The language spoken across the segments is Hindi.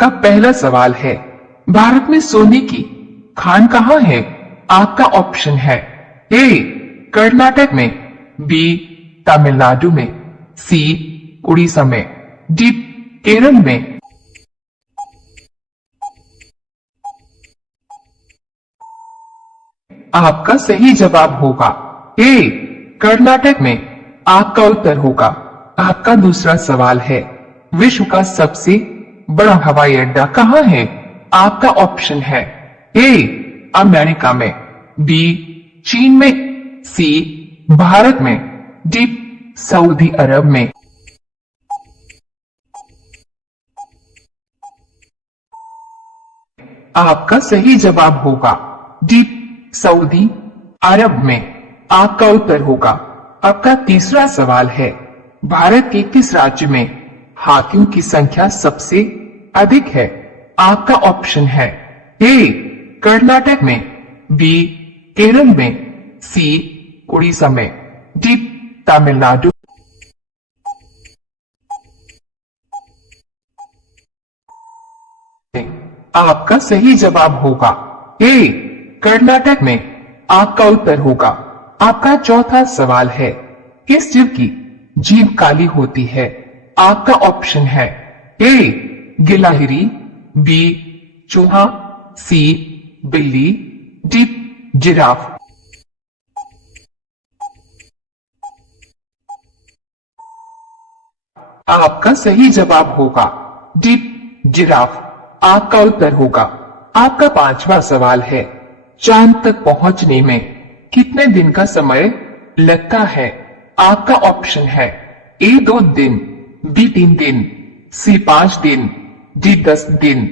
आपका पहला सवाल है, भारत में सोने की खान कहाँ है? आपका ऑप्शन है ए कर्नाटक में, बी तमिलनाडु में, सी उड़ीसा में, डी केरल में। आपका सही जवाब होगा ए कर्नाटक में। आपका उत्तर होगा। आपका दूसरा सवाल है, विश्व का सबसे बड़ा हवाई अड्डा कहाँ है? आपका ऑप्शन है ए अमेरिका में, बी चीन में, सी भारत में, डी सऊदी अरब में। आपका सही जवाब होगा डी सऊदी अरब में। आपका उत्तर होगा। आपका तीसरा सवाल है, भारत के किस राज्य में हाथियों की संख्या सबसे अधिक है? आपका ऑप्शन है ए कर्नाटक में, बी केरल में, सी उड़ीसा में, डी तमिलनाडु। आपका सही जवाब होगा ए कर्नाटक में। आपका उत्तर होगा। आपका चौथा सवाल है, किस जीव की जीभ काली होती है? आपका ऑप्शन है ए गिलहरी, बी चूहा, सी बिल्ली, डी जिराफ। आपका सही जवाब होगा डी जिराफ। आपका उत्तर होगा। आपका पांचवा सवाल है, चांद तक पहुंचने में कितने दिन का समय लगता है? आपका ऑप्शन है ए 2 दिन, बी 3 दिन, सी 5 दिन, डी 10 दिन।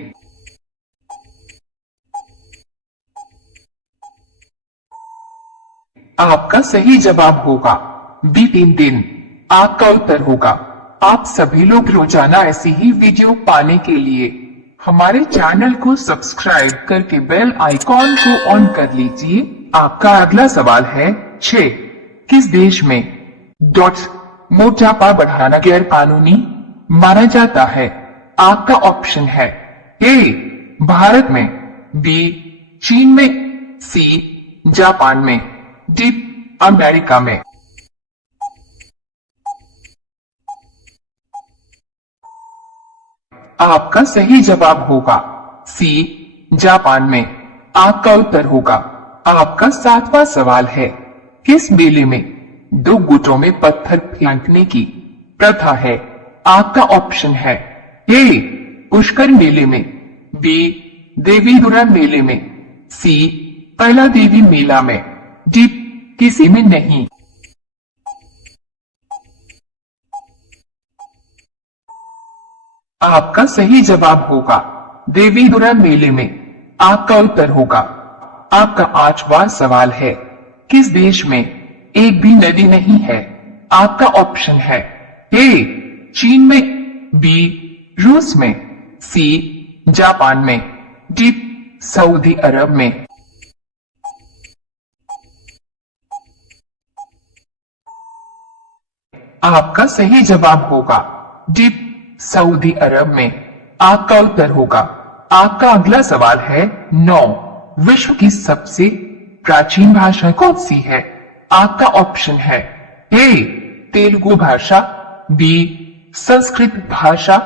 आपका सही जवाब होगा बी 3 दिन। आपका उत्तर होगा। आप सभी लोग रोजाना ऐसी ही वीडियो पाने के लिए हमारे चैनल को सब्सक्राइब करके बेल आइकॉन को ऑन कर लीजिए। आपका अगला सवाल है 6, किस देश में डॉट्स मोटापा बढ़ाना गैर कानूनी माना जाता है? आपका ऑप्शन है ए भारत में, बी चीन में, सी जापान में, डी अमेरिका में। आपका सही जवाब होगा सी जापान में। आपका उत्तर होगा। आपका 7वां सवाल है, किस मेले में 2 गुटों में पत्थर फेंकने की प्रथा है? आपका ऑप्शन है ए पुष्कर मेले में, बी देवी दुर्गा मेले में, सी कैला देवी मेला में, डी किसी में नहीं। आपका सही जवाब होगा देवी दुर्गा मेले में। आपका उत्तर होगा। आपका 8वां सवाल है, किस देश में एक भी नदी नहीं है? आपका ऑप्शन है ए चीन में, बी रूस में, सी जापान में, डी सऊदी अरब में। आपका सही जवाब होगा डी सऊदी अरब में। आपका उत्तर होगा। आपका अगला सवाल है 9, विश्व की सबसे प्राचीन भाषा कौन सी है? आपका ऑप्शन है ए तेलुगु भाषा, बी संस्कृत भाषा,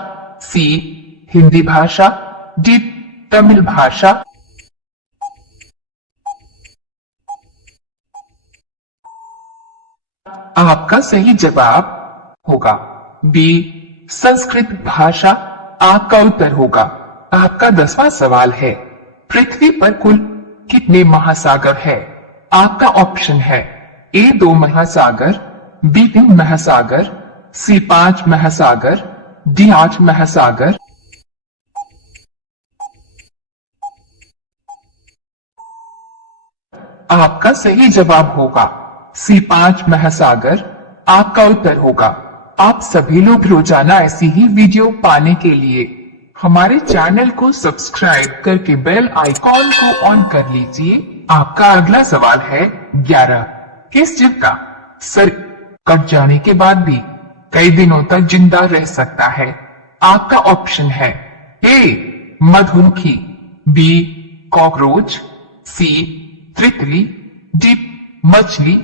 सी हिंदी भाषा, डी तमिल भाषा। आपका सही जवाब होगा बी संस्कृत भाषा। आपका उत्तर होगा। आपका 10वां सवाल है, पृथ्वी पर कुल कितने महासागर है? आपका ऑप्शन है ए 2 महासागर, बी 3 महासागर, सी 5 महासागर, डी 8 महासागर। आपका सही जवाब होगा सी 5 महासागर। आपका उत्तर होगा। आप सभी लोग रोजाना ऐसी ही वीडियो पाने के लिए हमारे चैनल को सब्सक्राइब करके बेल आइकॉन को ऑन कर लीजिए। आपका अगला सवाल है 11, किस जीव का सर कट जाने के बाद भी कई दिनों तक जिंदा रह सकता है? आपका ऑप्शन है ए मधुमक्खी, बी कॉकरोच, सी तितली, डी मछली।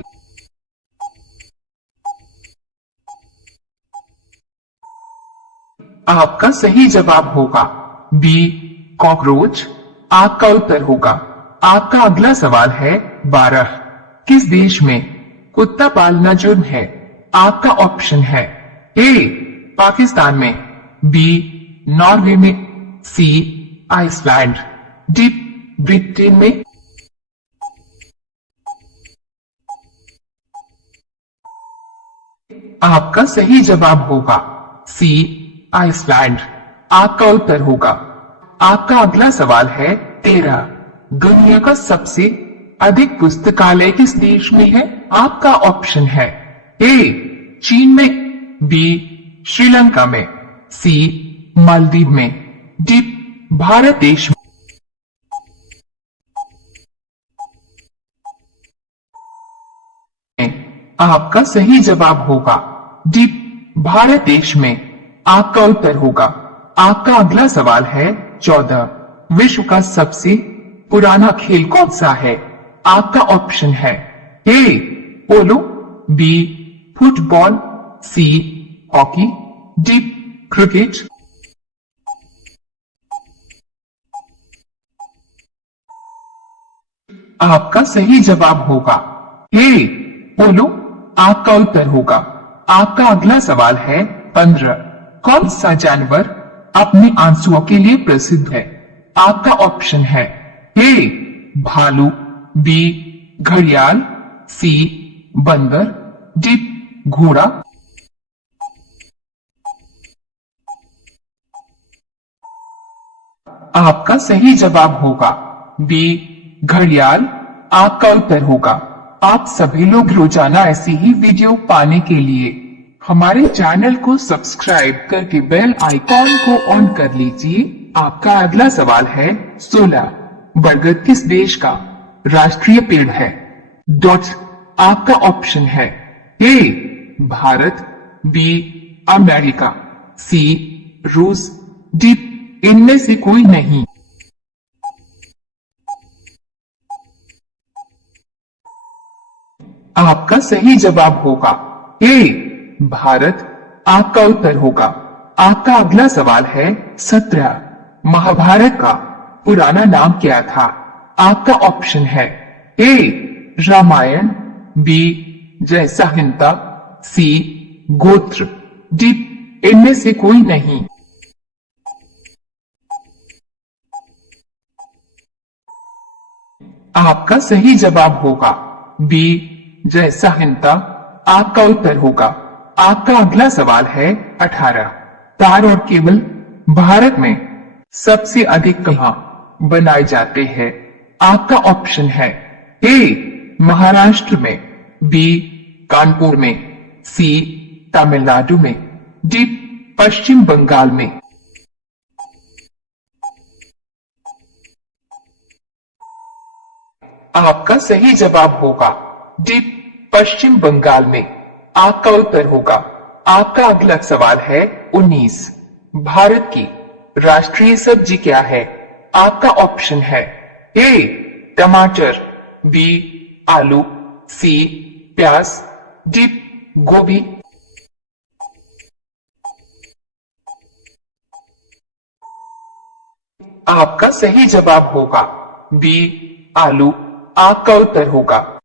आपका सही जवाब होगा बी कॉकरोच। आपका उत्तर होगा। आपका अगला सवाल है 12। किस देश में कुत्ता पालना जुर्म है? आपका ऑप्शन है ए पाकिस्तान में, बी नॉर्वे में, सी आइसलैंड, डी ब्रिटेन में। आपका सही जवाब होगा सी आइसलैंड। आपका उत्तर होगा। आपका अगला सवाल है 13। दुनिया का सबसे अधिक पुस्तकालय किस देश में है? आपका ऑप्शन है ए चीन में, बी श्रीलंका में, सी मालदीव में, डी भारत देश में। आपका सही जवाब होगा डी भारत देश में। आपका उत्तर होगा। आपका अगला सवाल है 14। विश्व का सबसे पुराना खेल कौन सा है? आपका ऑप्शन है A polo, B football, C hockey, D cricket. आपका सही जवाब होगा ए पोलो। आपका उत्तर होगा। आपका अगला सवाल है 15। कौन सा जानवर अपने आंसुओं के लिए प्रसिद्ध है? आपका ऑप्शन है ए भालू, बी घड़ियाल, सी बंदर, डी घोड़ा। आपका सही जवाब होगा बी घड़ियाल। आपका उत्तर होगा। आप सभी लोग रोजाना ऐसी ही वीडियो पाने के लिए हमारे चैनल को सब्सक्राइब करके बेल आइकॉन को ऑन कर लीजिए। आपका अगला सवाल है 16। बरगद किस देश का राष्ट्रीय पेड़ है? डॉट। आपका ऑप्शन है ए भारत, बी अमेरिका, सी रूस, डी इनमें से कोई नहीं। आपका सही जवाब होगा ए भारत। आपका उत्तर होगा। आपका अगला सवाल है 17। महाभारत का पुराना नाम क्या था? आपका ऑप्शन है ए रामायण, बी जय संहिता, सी गोत्र, डी इनमें से कोई नहीं। आपका सही जवाब होगा बी जय संहिता। आपका उत्तर होगा। आपका अगला सवाल है 18। तार और केबल भारत में सबसे अधिक कहां बनाए जाते हैं? आपका ऑप्शन है ए महाराष्ट्र में, बी कानपुर में, सी तमिलनाडु में, डी पश्चिम बंगाल में। आपका सही जवाब होगा डी पश्चिम बंगाल में। आपका उत्तर होगा। आपका अगला सवाल है 19। भारत की राष्ट्रीय सब्जी क्या है? आपका ऑप्शन है ए टमाटर, बी आलू, सी प्याज, डी गोभी। आपका सही जवाब होगा बी आलू। आपका उत्तर होगा।